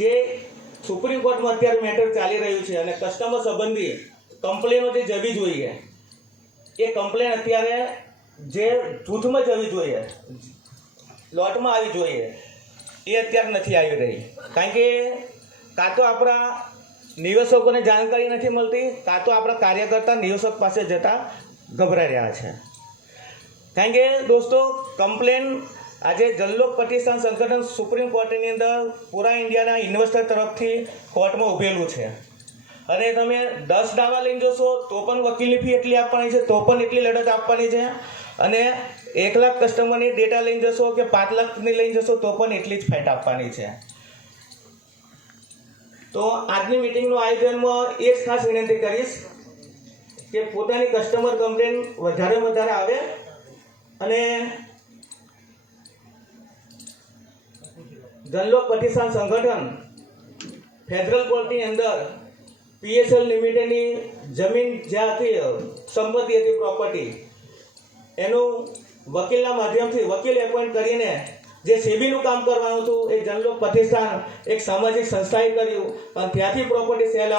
જે સુપ્રીમ કોર્ટમાં અત્યારે મેટર ચાલી રહ્યું છે અને કસ્ટમર સંબંધી કમ્પ્લેનો જે જવી જોઈએ એ કમ્પ્લેન અત્યારે જે જૂથમાં જવી જોઈએ, લોટમાં આવી જોઈએ, એ અત્યારે નથી આવી રહી. કારણ કે કાં તો આપણા નિવેશકોને જાણકારી નથી મળતી, કાં તો આપણા કાર્યકર્તા નિવેશક પાસે જતા ગભરાઈ રહ્યા છે. કારણ કે દોસ્તો, કમ્પ્લેન આજે જનલોક પ્રતિષ્ઠાન સંગઠન સુપ્રીમ કોર્ટની અંદર પૂરા ઇન્ડિયાના ઇન્વેસ્ટર તરફથી કોર્ટમાં ઉભેલું છે. અને તમે 10 દાવા લઈને જશો તો પણ વકીલની ફી એટલી આપવાની છે, તો પણ એટલી લડત આપવાની છે. અને 1 લાખ કસ્ટમરની ડેટા લઈને જશો કે 5 લાખની લઈને જશો તો પણ એટલી જ ફાઇટ આપવાની છે. તો આજની મિટિંગનું આયોજનમાં એ જ ખાસ વિનંતી કરીશ કે પોતાની કસ્ટમર કમ્પ્લેન વધારે આવે અને જનલોક પ્રતિષ્ઠાન સંગઠન ફેડરલ કોર્ટની અંદર PSL લિમિટેડની જમીન જ્યાં હતી, સંપત્તિ હતી, પ્રોપર્ટી, એનું વકીલના માધ્યમથી વકીલ એપોઇન્ટ કરીને જે સેબીનું કામ કરવાનું હતું એ જનલોક પ્રતિષ્ઠાન એક સામાજિક સંસ્થાએ કર્યું અને ત્યાંથી પ્રોપર્ટી સેલ